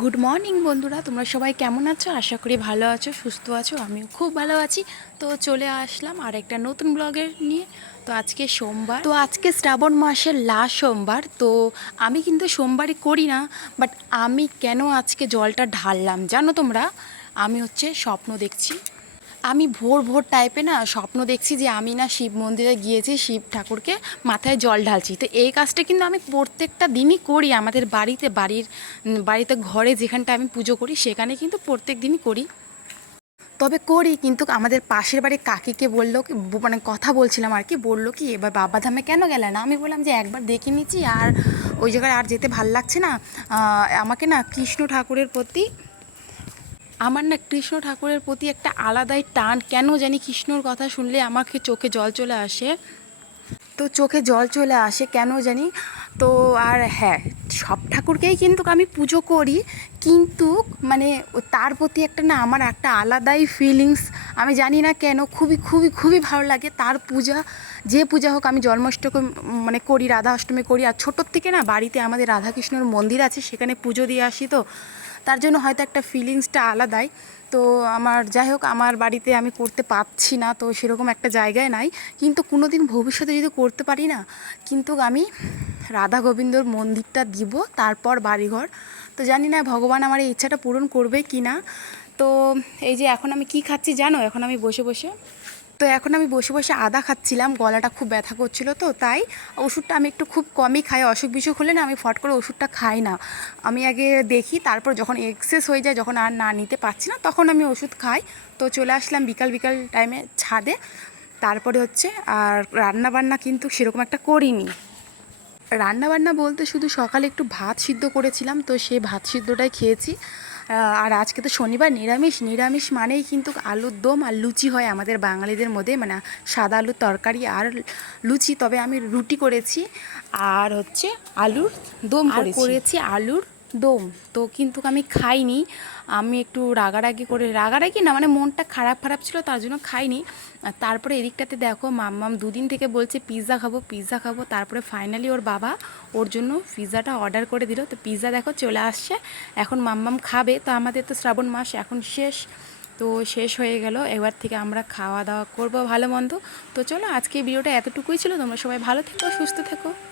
Good morning বন্ধুরা। তোমরা সবাই কেমন আছো? আশা করি ভালো আছো, সুস্থ আছো, আমিও খুব ভালো আছি। তো চলে আসলাম আর একটা নতুন ব্লগের নিয়ে। তো আজকে সোমবার। তো আজকে শ্রাবণ মাসের লাস্ট সোমবার। তো আমি কিন্তু সোমবারই করি না বাট আমি কেন আজকে জলটা ঢাললাম? জানো তোমরা? আমি হচ্ছে স্বপ্ন দেখছি। আমি ভোর ভোর টাইপে না স্বপ্ন দেখছি যে আমি না শিব মন্দিরে গিয়েছি, শিব ঠাকুরকে মাথায় জল ঢালছি। তো এই কাজটা কিন্তু আমি প্রত্যেকটা দিনই করি, আমাদের বাড়িতে, বাড়ির বাড়িতে ঘরে যেখানটা আমি পুজো করি, সেখানে কিন্তু প্রত্যেক দিনই করি। তবে করি, কিন্তু আমাদের পাশের বাড়ির কাকিকে বলল মানে কথা বলছিলাম আর কি, বলল কি, এবার বাবাধামে কেন গেলে না? আমি বললাম যে, একবার দেখে নিচ্ছি, আর ওই জায়গায় আর যেতে ভালো লাগছে না। আমাকে না কৃষ্ণ ঠাকুরের প্রতি আমার না কৃষ্ণ ঠাকুরের প্রতি একটা আলাদাই টান। কেন জানি কৃষ্ণর কথা শুনলে আমাকে চোখে জল চলে আসে। তো চোখে জল চলে আসে, কেন জানি? তো আর হ্যাঁ সব ঠাকুরকেই কিন্তু আমি পুজো করি। কিন্তু মানে তার প্রতি একটা না আমার একটা আলাদাই ফিলিংস আমি জানি না কেন, খুবই খুবই খুবই ভালো লাগে তার পূজা। যে পূজা হোক আমি জন্মাষ্টমী মানে করি, রাধা অষ্টমী করি। আর ছোটোর থেকে না বাড়িতে আমাদের রাধাকৃষ্ণর মন্দির আছে, সেখানে পুজো দিয়ে আসি তো। তার জন্য হয়তো একটা ফিলিংসটা আলাদাই। তো আমার, যাই হোক, আমার বাড়িতে আমি করতে পারছি না, তো সেরকম একটা জায়গায় নাই। কিন্তু কোনো দিন ভবিষ্যতে যদি করতে পারি না, কিন্তু আমি রাধা গোবিন্দর মন্দিরটা দিব, তারপর বাড়িঘর। তো জানি না ভগবান আমার এই ইচ্ছাটা পূরণ করবে কি না তো এই যে এখন আমি কি খাচ্ছি জানো? এখন আমি বসে বসে তো এখন আমি বসে বসে আদা খাচ্ছিলাম, গলাটা খুব ব্যথা করছিল তো, তাই ওষুধটা আমি একটু খুব কমই খাই, অসুখ বিসুখ হলে না আমি ফট করে ওষুধটা খাই না। আমি আগে দেখি, তারপর যখন এক্সেস হয়ে যায়, যখন আর না নিতে পারছি না, তখন আমি ওষুধ খাই। তো চলে আসলাম বিকাল বিকাল টাইমে ছাদে। তারপরে হচ্ছে আর রান্না বান্না কিন্তু সেরকম একটা করিনি। রান্না বান্না বলতে শুধু সকালে একটু ভাত সিদ্ধ করেছিলাম, তো সেই ভাত সিদ্ধটাই খেয়েছি। আর আজকে তো শনিবার নিরামিষ নিরামিষ মানেই কিন্তু আলুর দম আর লুচি হয় আমাদের বাঙালিদের মধ্যে মানে সাদা আলুর তরকারি আর লুচি তবে আমি রুটি করেছি আর হচ্ছে আলুর দম করেছি। করেছি আলুর দম তো কিন্তু আমি খাইনি। আমি একটু রাগারাগি করে, রাগারাগি না মানে মনটা খারাপ খারাপ ছিল, তার জন্য খাইনি। তারপরে এদিকটাতে দেখো, মাম্মাম দুদিন থেকে বলছে পিৎজা খাব পিৎজা খাব। তারপরে ফাইনালি ওর বাবা ওর জন্য পিৎজাটা অর্ডার করে দিল। তো পিৎজা দেখো চলে আসছে। এখন মাম্মাম খাবে। তো আমাদের তো শ্রাবণ মাস এখন শেষ। তো শেষ হয়ে গেল। এবার থেকে আমরা খাওয়া দাওয়া করব ভালো মন্দ। তো চলো আজকে ভিডিওটা এতটুকুই ছিল। তোমরা সবাই ভালো থেকো, সুস্থ থেকো।